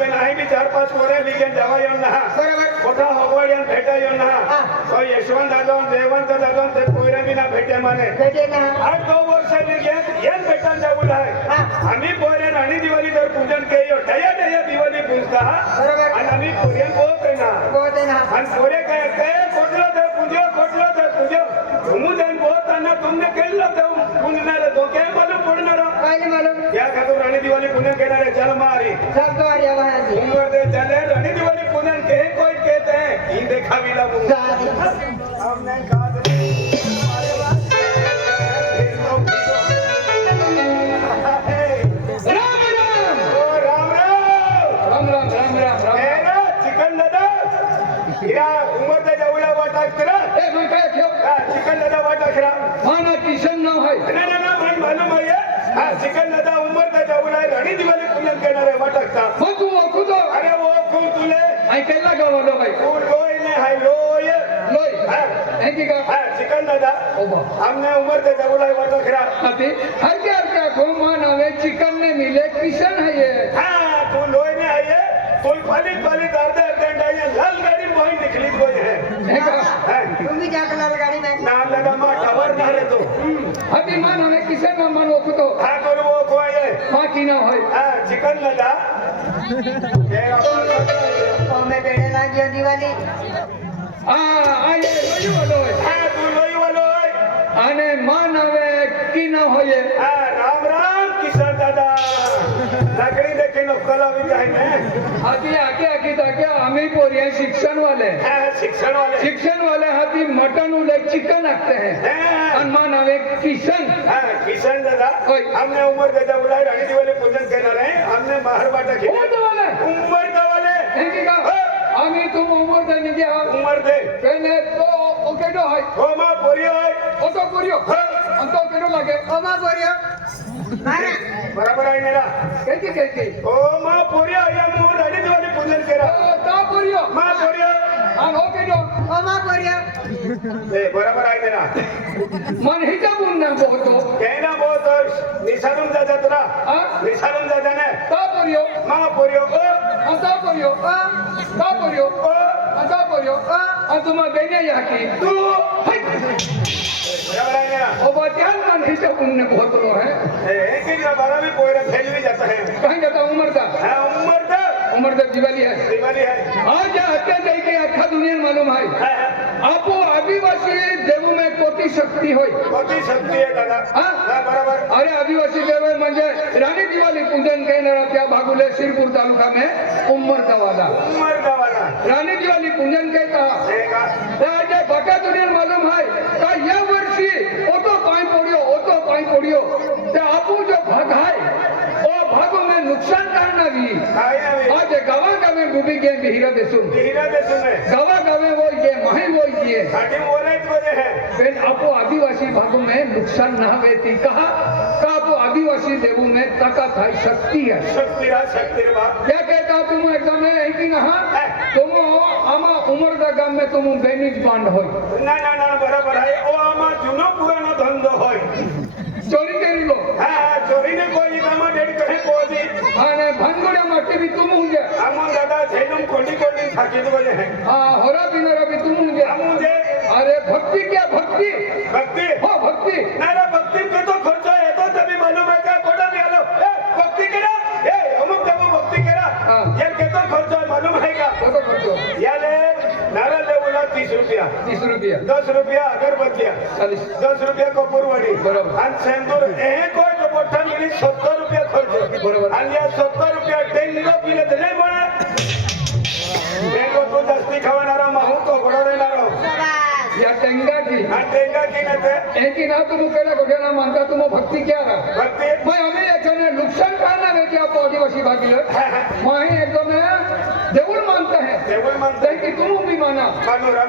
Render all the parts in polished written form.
पे नाही मी 4-5 पोरे बिगेन जावा येऊन ना बरोबर मोठा हगवाड्यान भेटा येऊन ना तो यशवंत दादा देवंत दादा ते पोरे बी ना भेटे माने भेटे ना 8-9 वर्ष बिगेन येन भेटान जाऊन आहे आम्ही पोरे राणी दिवाळी तर पूजन केयो दया दया दिवाळी पूजता बरोबर आणि आम्ही पोरे बोलते ना बोलते ना आणि पोरे काय कोटलो तर पूजो घुमुदन बोलताना तुमने केलं तर पुनणार तो काय मालूम पडणार काय नाही मालूम या खातो राणी दिवाळी पुनन करणारे चल मारी सब तो आ रहा वहां से उम्र दे चले राणी दिवाळी पुनन के कोई कहते हैं ये देखा भी लागू हम नहीं खा दे चिकन दादा इरा उमर दे जाऊला वाटा करा ए मन काय ठेव चिकन दादा वाटा करा माना किशन नाव है ना मन मालूम आहे हा चिकन दादा उमर दे जाऊला राणी दिवाळी पुनन करणारे वाटकता मग तू ओळखू तो अरे वो कोण तुले ऐकायला गावालो भाई तू लोय ने हाय लोय लोय हा ऐकी का हा चिकन दादा ओ बा हमने उमर दे जाऊला वाटकरा अति हर क्या को मानावे चिकन ने मिले किशन है ये हा तू लोय ने आये कोई पाली दादा डाया लाल गाड़ी मोही निकली कोई है तुम भी जाकर लाल गाड़ी में नाम लगा मा टावर ना रे तो अभी मानावे किशन ना मानो तो हा करू वो कोई है मां की ना होय हा चिकन दादा ये अपन में बेड़े लागी दिवाली आये लोई वालो हा तू लोई वालो आने मानावे की ना होय हा राम किशन दादा लकड़ी देखे नो कला भी जाए आती आके ताके आम्ही पोरिया शिक्षण वाले हाथी मटन उले चिकन आखते हैं और मानावे किशन किशन दादा हमने उमर दादा बुलाए रानी दिवाली पूजन करना रहे हमने बाहर बाटा की उमर दवाले आम्ही तुम उमर दे निगे उमर दे पहले तो ओकेडो है ओ मा पोरियो है ओतो पोरियो अंतो केडो लागे ओ मा पोरियो मारा बराबर आहे मेरा कैके ओ मा पोरियो या मोर रानी दिवाली पूजन करा ता पोरियो मा पोरियो आणि ओकेडो ओ मा पोरियो ए बराबर आहे मेरा मन हिचा बुन्ना बोतो कहना बहुत निसारून जाता तुला निसारून जाता ने ता पोरियो मा पोरियो ओ अंता पोरियो ता पोरियो अंता पोरियो तुम बेने याकी तू बराबर आहे मेरा ओ बच्चा मन हिचा बुन्ना बोतो है एक ही बारह भी पोरे फैल भी जाता है कहीं जाता उमर दा उमर दा दिवाली है आज हत्या जाई के आखा दुनिया मालूम है आपो आदिवासी देवों में कोटी शक्ती होय कोटी शक्ती है दादा हां बराबर अरे आदिवासी देव म्हणजे राणी दिवाळी पूजन करणारा त्या भागुले शिरपूर तालुका में उमर दवाला राणी दिवाळी पूजन के कहा आज बका दुनिया मालूम है का या वर्षी ओतो पाई पड़ियो ते आपो जो भाग है ओ भागों में नुकसान करना भी आज गावा में डूबी गए हीरा देसुन गावा वो ये माही वो ये फिर आपो आदिवासी भागों में नुकसान ना वेती कहा का आपो आदिवासी देवों में ताकत है शक्ति है क्या कहता तुम एकदम है कि ना तुम आमा उमरदा गाम में तुम बेनिज बांड हो ना बराबर है ओ आमा जुनो पुरानो धंधो होय चोरी करी लो चोरी ने कोई दामा डेढ़ करे पोदी ने भंगोड़े माटी भी तुम होंगे हम दादा झेलम कोडी थाकी तो बोले हैं होरा पिनरा भी तुम होंगे हम होंगे अरे भक्ति क्या भक्ति हो भक्ति नारा भक्ति पे तो खर्च है तो तभी मालूम है क्या कोटा में आलो भक्ति करा अमुक तब भक्ति करा यार के तो खर्च है मालूम है क्या तो खर्च याले नारा ले बोला 30 रुपया 10 रुपया अगरबत्तियां 10 रुपया कपूरवाड़ी आणि सेंदूर हे कोई तो मोठा मिली 70 रुपया खर्च बरोबर आणि या 70 रुपया डेंगो पिले तर नाही म्हणा डेंगो तो जास्ती खावणारा माहू तो घडवणारा या टेंगा की नते एक ही ना तुम केला घोटाळा मानता तुम भक्ती क्या रहा भक्ति मैं हमें एकने नुकसान करना है क्या आदिवासी भागी मैं एकदम देवुल मानते हैं कि तुम भी माना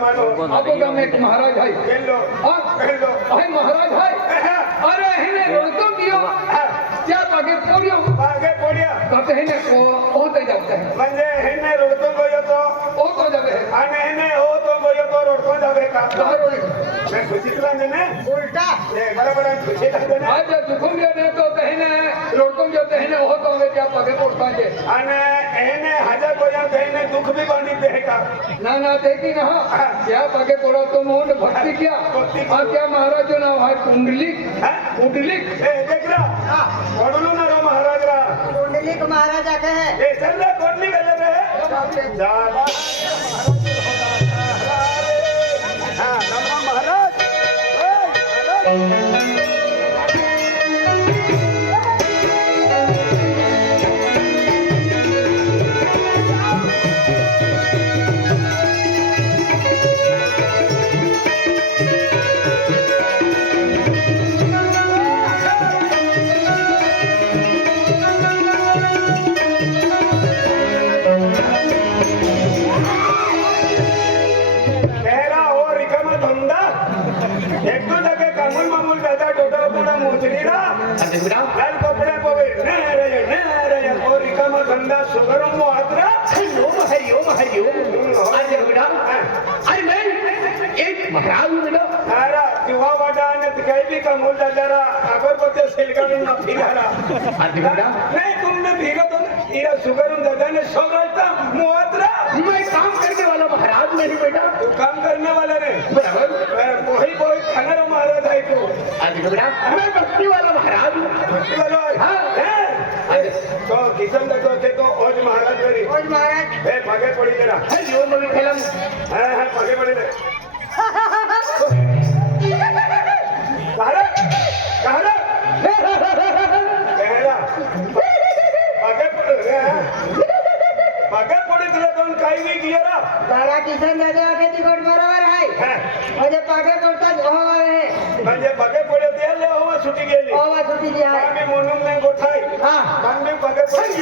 मानो आपको गांव में एक महाराज है खेलो हां महाराज है अरे हिने रोतो दियो क्या आगे पोड़िया कहते हैं को होते जाते हैं म्हणजे हिने रोडतो गयो तो ओ तो जावे आणि हिने हो तो गयो तो रोडतो जावे का बरोबर मैं खुशीला ने उल्टा बराबर खुशीला ने आज चुकून ने तो कहीने लोटून जो कहीने हो तो હવે ત્યાં પગે પડતા છે અને એને હાજર કોયા કહીને દુઃખ બી બાંધી દે का ના ના દેખી ના ત્યાં પગે પડો તો મોહન ભક્તિ क्या આ क्या महाराज ना है कुंडलिक कुंडलिक ए देख रहा वडलू ना रो महाराज रा कुंडली को महाराजा कहे ए चल रे कोटली वेले रे जाला हां नमः महाराज ओए पहला और रिकामा धंदा एक दो जगह कामूल मामूल दादा टोटा पुणा मोचरी ना लाल कपड़े पोवे ने रे और रिकामा धंदा सुगरम मोहत्रा अरे मैं एक महाराज बेटा आरा दिवा वाडा ने काही भी कामूल दादा अगरबत्ती सिलकाने ना फिरारा नहीं तुमने भीगा तो इरा सुगरम दादा ने सोगलता मोहत्रा मैं काम करने वाला महाराज नहीं बेटा तू काम करने वाला रे बराबर वही कोई खाना महाराज है तू मैं भक्ति वाला महाराज भक्ति वाला हाँ। है तो किशन देखो के तो ओज महाराज मेरी और महाराज ए भागे पड़ी तेरा हरिओम में खेलम हां भागे पड़ी रे कहां कहरा भागे पड़ रे भागे पड़ी तेरा दोन काई नहीं किया रा तारा किशन दादा के तिकट बरोबर आहे म्हणजे पागे पडतात आहे म्हणजे भागे पडे ते ले हवा सुटी गेली ओवा सुटी जी आहे आम्ही म्हणून नाही गोठाई हा आम्ही भागे पडी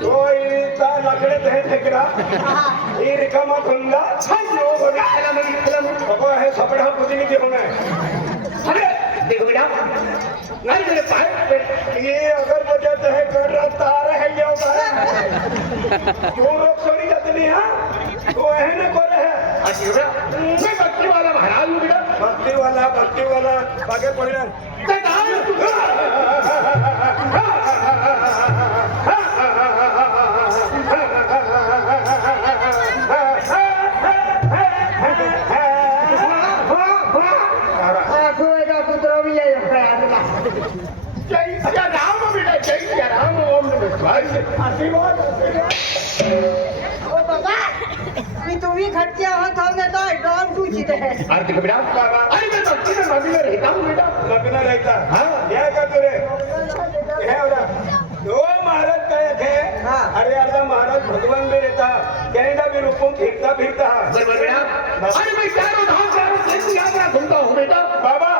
होय ता लाकडे ते ठेकरा ही रिकामा धंदा बाबा हे सपडा प्रतिनिधी होणार अरे देखो बेटा नहीं मेरे पास ये अगर बचत है कर रहा तार है ये होगा क्यों रोक छोड़ी जाते नहीं हाँ तो है ना कर है मैं भक्ति वाला महाराज हूँ बेटा भक्ति वाला आगे पड़ना आखोएगा पुत्र भी ले आदला जय राम बेटा जय राम ओम नमः शिवाय आशीर्वाद ओ बाबा मी तुम्ही खटके होत हो तो डॉन तू चिते है अरे देखो बेटा अरे मैं भक्ति में नदी में रहता हूँ बेटा लग्न रहता हाँ। क्या कर तुरे है और वो महाराज काय थे हाँ। अरे अर्धा महाराज भगवान भी रहता कनाडा भी रूपों फिरता बराबर बेटा अरे मैं चारों धाम चारों तीर्थ यात्रा घूमता हूँ बेटा बाबा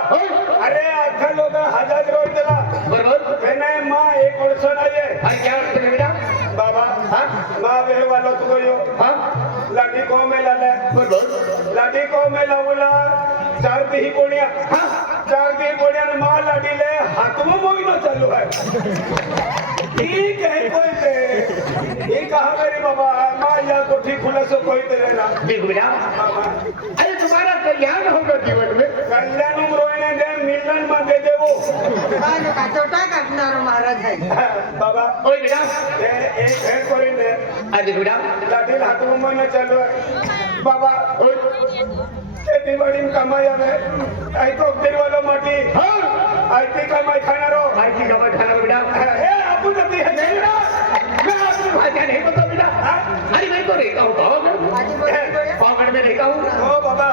अरे आखा लोग हजार रोज दिला बराबर मैंने माँ एक वर्षण आये अरे क्या करते हैं बेटा बाबा माँ वे वालों तो यो हाँ लाठी को में लाले बराबर लाठी को में लावला चार दी बोलिया चार दी बोलिया ने माँ लाठी ले हाथ में मोइनो चालू है ठीक है कोई ते ये कहा मेरी बाबा माँ या कोठी खुला सो कोई तेरे ना देखो बेटा बाबा अरे तुम्हारा कल्याण होगा जीवन में कल्याण रोने दे मिलन में दे दे वो काय का छोटा काटणार महाराज है बाबा ओए बेटा एक है कोई ने अरे देखो बेटा लाठी हाथ में मोइनो चालू है बाबा खेती बाड़ी में कमाया में आई तो दिन वाला माटी हाँ आई थी कमाई खाना रो भाई का खाना बेटा ए आपू जती है नहीं ना मैं आपको भाषा नहीं पता बेटा अरे मैं तो रहता हूँ पावगढ़ में रहता हूँ ओ बाबा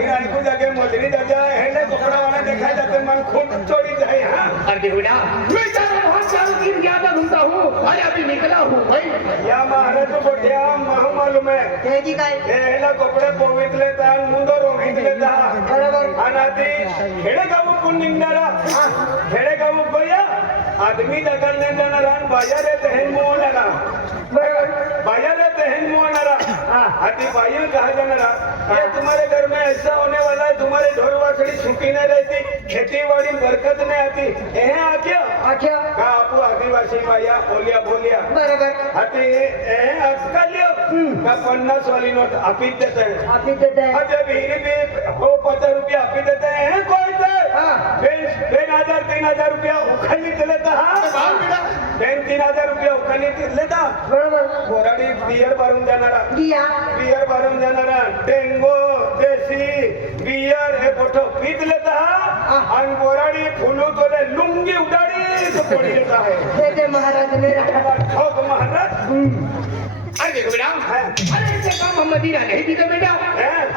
इन आई को जाके मोजरी दादा हेले कपड़ा वाला दिखाई जाते मन खून चोरी जाए हां अरे देखो बेटा मैं चारों तीन ज्यादा घूमता हूँ अरे अभी निकला हूँ भाई या महाराज बोटिया महू मालूम है तेजी काय हेला कपडे पोवित लेता मुंडो रोहित लेता बरोबर अनाती खेडे गाव कोण निघणारा खेडे गाव गोया आदमी दगल ने जाणारा बाजार येते हेन मोहणारा बाजार येते हेन मोहणारा हाथी भाइयों कहा जाना रहा ये तुम्हारे घर में ऐसा होने वाला है तुम्हारे ढोर वासड़ी सूखी नहीं रहती खेती बाड़ी में बरकत नहीं आती यह आख्या अच्छा का आपू आदिवासी भाइया बोलिया बोलिया बरोबर हाथी कर लियो का 50 वाली नोट आप ही देते हैं आप ही देते हैं अच्छा भीड़ भी हो 50 रुपया आप ही देते हैं कोई से हाँ। फिर 3,000 रुपया उखली लेता है फिर 3,000 रुपया उखली लेता बरोबर बोराडी बियर भरून जाणारा दिया बियर भरून जाणारा डेंगो देसी बियर हे मोठं पीत लेता आणि बोराडी फुलू तोले लुंगी उडाडी तो पडी लेता है देते महाराज मेरा ठोक महाराज अरे देखो बेटा अरे ऐसे काम हम मदीना नहीं पीते बेटा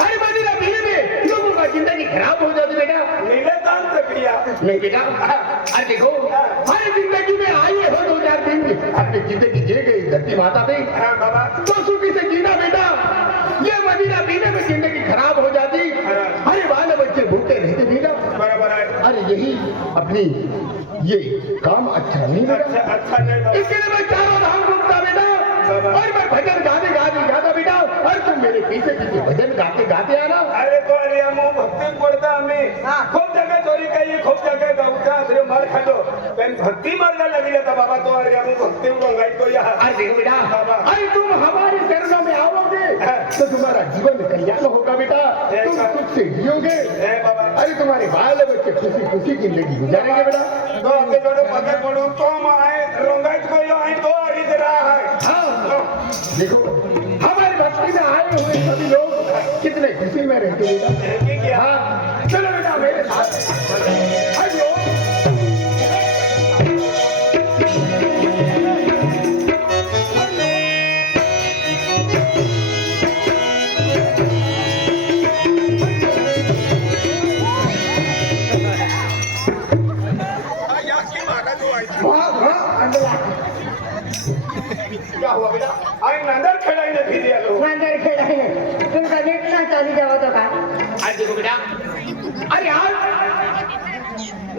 अरे मदीना पीने में लोगों का जिंदगी खराब हो जाती बेटा नीले दान से पिया नहीं बेटा अरे देखो हमारी जिंदगी में आए हो 2-4 दिन अपनी जिंदगी जी गई धरती माता पे बाबा तो सुखी से जीना बेटा ये मदीना पीने में जिंदगी खराब हो जाती अरे बाल बच्चे भूखे रहते बेटा बराबर है अरे यही अपनी ये काम अच्छा नहीं बेटा अच्छा नहीं इसके लिए मैं चारों धाम घूमता बेटा और मैं भजन गाते गाते जाता बेटा और तुम मेरे पीछे पीछे भजन गाते गाते आना अरे तो अरे हम भक्ती पडता आम्ही खूप जगह चोरी काही खूप जगह गावचा अरे मार खातो पण भक्ती मार्गा लागली आता बाबा तो अरे हम भक्ती रंगायतो या अरे देखो बेटा अरे तुम हमारे चरणों में आओगे तो तुम्हारा जीवन कल्याण होगा बेटा तुम सुख से जियोगे बाबा अरे तुम्हारे बाल बच्चे खुशी खुशी जिंदगी गुजारेंगे बेटा तो आपके जोड़े पकड़ पड़ू तो आए रंगायत को यो आए तो अड़ी रहा है हाँ देखो हमारी भक्ति में आए हुए सभी लोग कितने खुशी में रहते बेटा हाँ चलो बेटा मेरे साथ हरिओम क्या हुआ बेटा आई नंदर खेळायला फिरी आलो मांजर खेळायला तुमचा नीट नाही चालू द्यावा तो का आज देखो बेटा अरे यार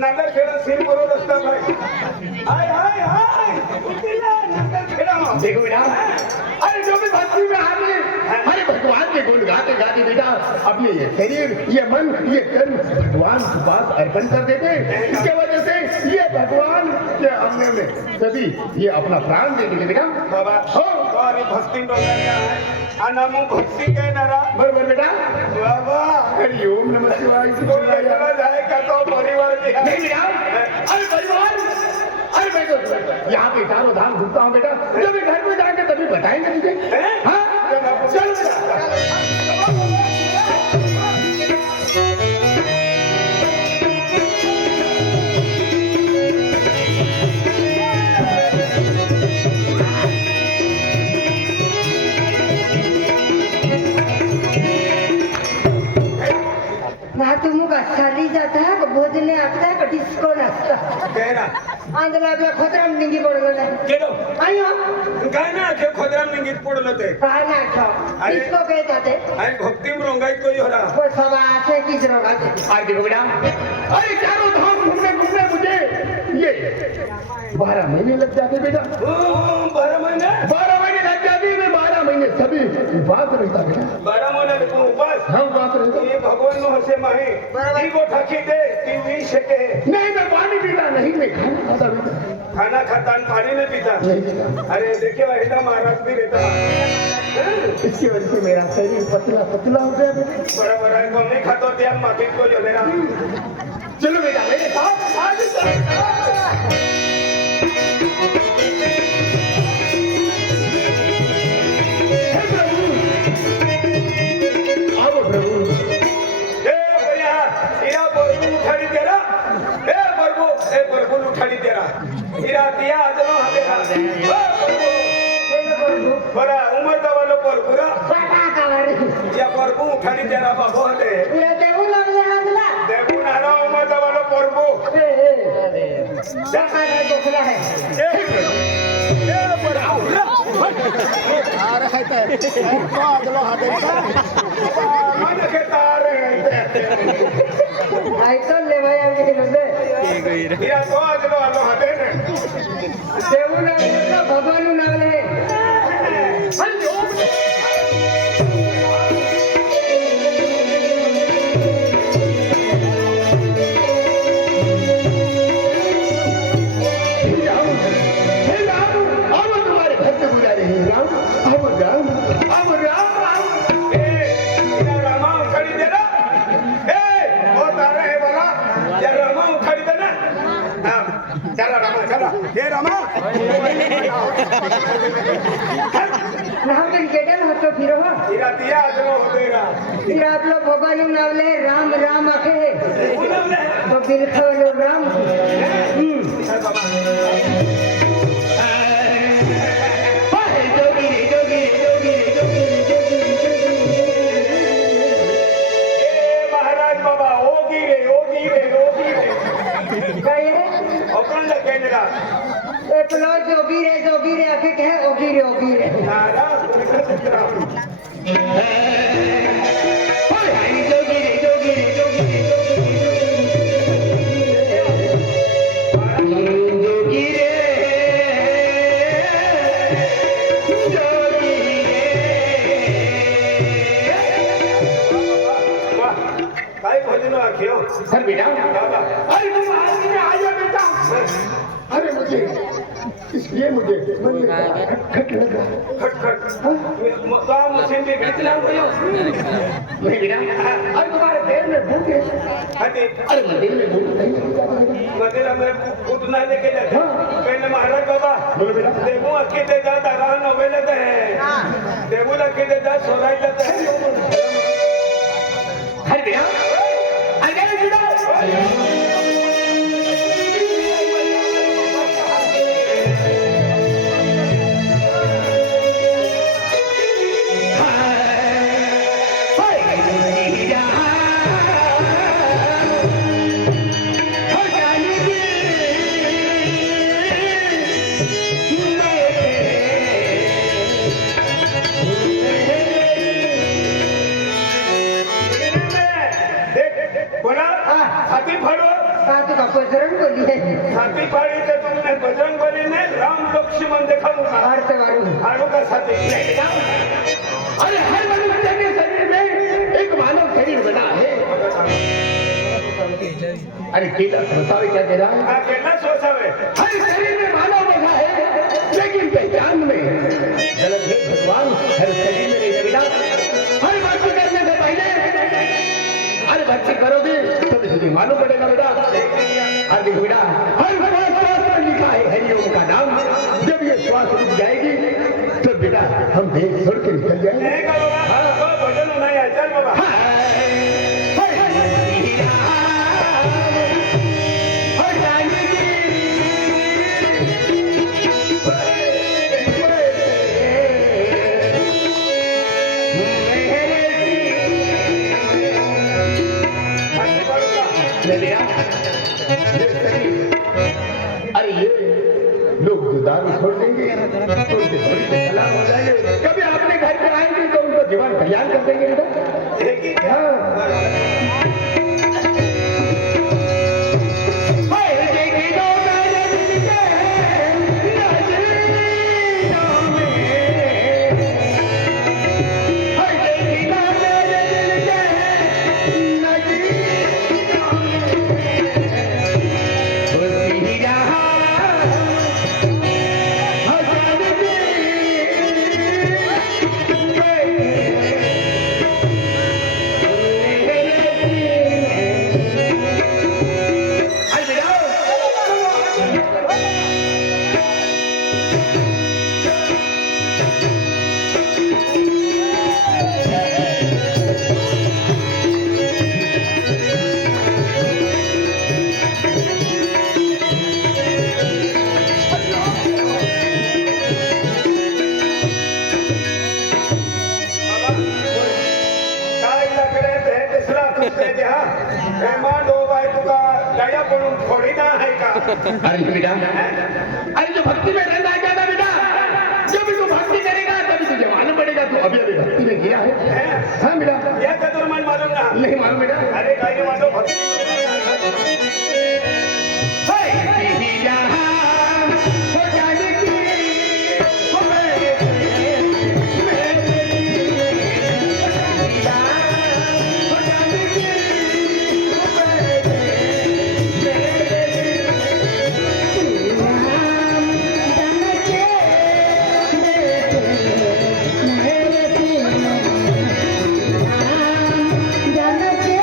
नंदर खेळ सिर बरोबर असतात भाई हाय हाय हाय उठिला नंदर खेळा देखो बेटा अरे जो भी भक्ति में आगे अरे भगवान के गुण गाते गाते बेटा अपने ये शरीर ये मन ये तन भगवान के पास अर्पण कर देते इसके वजह से ये भगवान के अंग में सभी ये अपना प्राण दे देते बेटा बाबा हो तो अरे भक्ती डोंगरला आहे आणि मग भक्ती काय नारा बरोबर बेटा बाबा हरि ओम नमः शिवाय तो लेकरा जाए का तो परिवार की है नहीं बेटा अरे परिवार अरे मैं तो यहाँ पे चारों धाम घूमता हूँ बेटा जब मैं घर में जाएंगे तभी बताएंगे तुझे हाँ चलो बेटा ना तुम का शादी जाता है का भोजने आता है का डिस्को नाचता काय ना आंधला आपल्या खोतराम निंगी पडलो नाही गेलो अयो काय ना ते खोदराम निगीत पडलं ते कहा ना छो अरे. डिस्को कहता थे आणि भक्ती रंगायत कोई हो रहा वो सब आसे की जरूरत है आज देखो बेटा अरे चारों धाम घूमने घूमने मुझे ये 12 महीने लग जाते बेटा 12 महीने 12 महीने लग जाते मैं 12 महीने सभी उपवास रहता बेटा 12 महिने तू उपास हाँ उपवास रहता ये भगवान नो हसे माहे बराबर. ती गोठा की दे ती वी शके नहीं मैं पानी पीता नहीं मैं खाना खाता बेटा खाना खाता आणि पाणी नहीं पीता नहीं पीता अरे देखिए वहीदा महाराज भी रहता इसकी वजह से मेरा शरीर पतला पतला हो गया बेटा बराबर है तो नहीं खातो त्या माफीत को जो लेना चलो बेटा मेरे साथ आज चलो आओ प्रभु ए भैया इरा बरगु उठाड़ी तेरा ए बरगु उठाड़ी तेरा इरा दिया आजनो हतेरा बरा उमर दवालो बरगुरा पटा का वारी या बरगु उठाड़ी तेरा बाबो हते तुला देऊ लागले आंधला देखू नारा उमर दवालो बरगु जका नाही दुखला है ए बरा मन के तार ऐकून ले भाई आम्ही गेलो इरा तो आजनो आलो हते ने देऊ लागले भगवान लागले हरि ओम केडन होतो फिरो हा हिरा दिया आजनो होतेगा फिर आप लोग भगवान नाम ले राम राम आखे उनवले तो फिर तो राम महाराज बाबा ओगी रे काय है अपन दा केनेरा ए प्लो जोगी रे आखे कहे ओगी रे नारा काय भजनो आखियो अरे बेटा बाबा अरे तुम आज में आ जाओ बेटा अरे मुझे इसलिए मुझे खट लगा खटखट तो मशीन पे भेजला गयो नहीं बेटा अरे तुम्हारे पैर में भूख है हटे अरे मंदिर में भूख नहीं मंदिर में उतना लेके जाते पहले महाराज बाबा बोलो बेटा देवू अक्के ते जाता राह नवेले ते है देवू अक्के ते जा सोराई जाते है अरे बेटा अरे बेटा बोला हाथी फाड़ो बात का बजरंग बोली है हाथी फाड़ी तो तुमने बजरंग बली ने राम लक्ष्मण देखा होगा अर्थ वाली फाड़ो का साथी अरे हर मनुष्य के शरीर में एक मानव शरीर बना है अरे केला सोचावे क्या कह रहा है हाँ केला सोचावे हर शरीर में मानव बना है लेकिन पहचान में गलत है भगवान हर शरीर में नहीं मिला हर भक्ति करने से पहले हर भक्ति करोगे तो तुझे मालूम पड़ेगा बेटा आगे बेटा हर भगवान श्वास पर लिखा है हरिओम का नाम जब ये श्वास रुक जाएगी तो बेटा हम देश छोड़ के निकल जाएंगे नहीं का बाबा तो भजन नहीं है चल बाबा अरे ये लोग जो दारू छोड़ देंगे तो उनके भविष्य खराब हो जाएंगे कभी आपने घर पे आएंगे तो उनको जीवन कल्याण कर देंगे बेटा अरे बेटा अरे जो भक्ति में रहना है क्या ना बेटा जब तू भक्ति करेगा तभी तुझे मालूम पड़ेगा तू अभी अभी भक्ति में किया है हाँ बेटा यह कदर मन मालूम ना नहीं मालूम बेटा अरे कहीं मालूम भक्ति जनके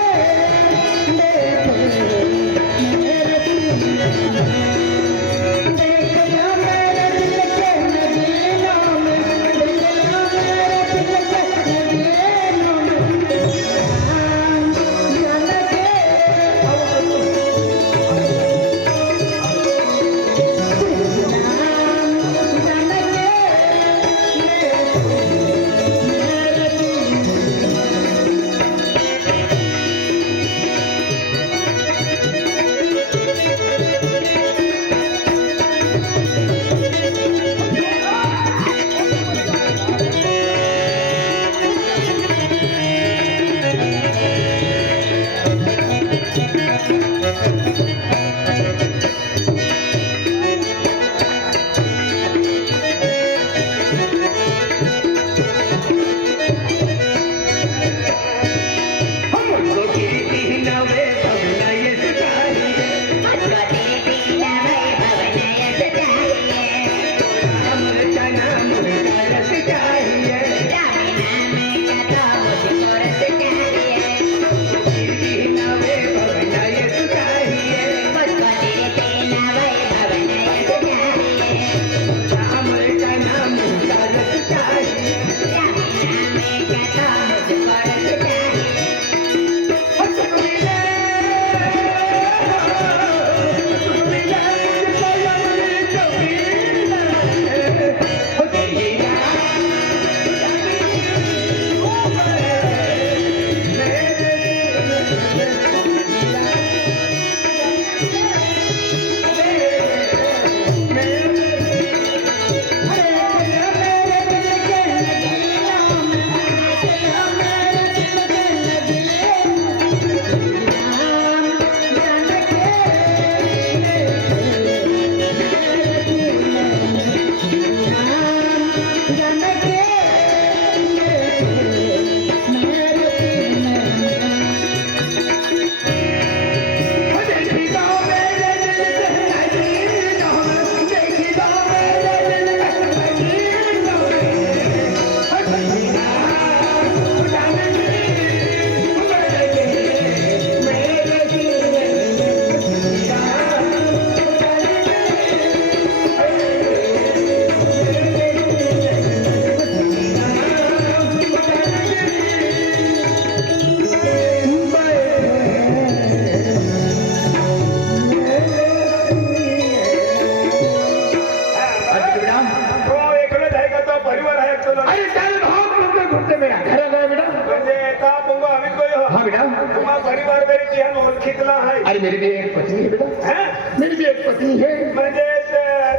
खरं काय बेटा म्हणजे का पंगो आम्ही कोई हो हाँ बेटा तुम्हा परिवार मेरी तिहान ओळखीतला आहे अरे मेरी भी एक पत्नी है बेटा हैं? मेरी भी एक पत्नी है म्हणजे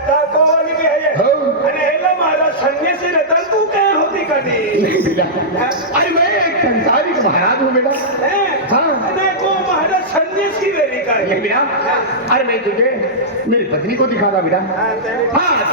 का कोवाली बी आहे हो आणि हेला महाराज संन्यासी रतन तू काय होती कधी नहीं बेटा अरे मैं एक संसारिक महाराज हूँ बेटा हैं? हाँ। आणि को महाराज संन्यासी वेरी काय नहीं बेटा अरे मैं तुझे मेरी पत्नी को दिखा रहा बेटा हाँ, ते- हाँ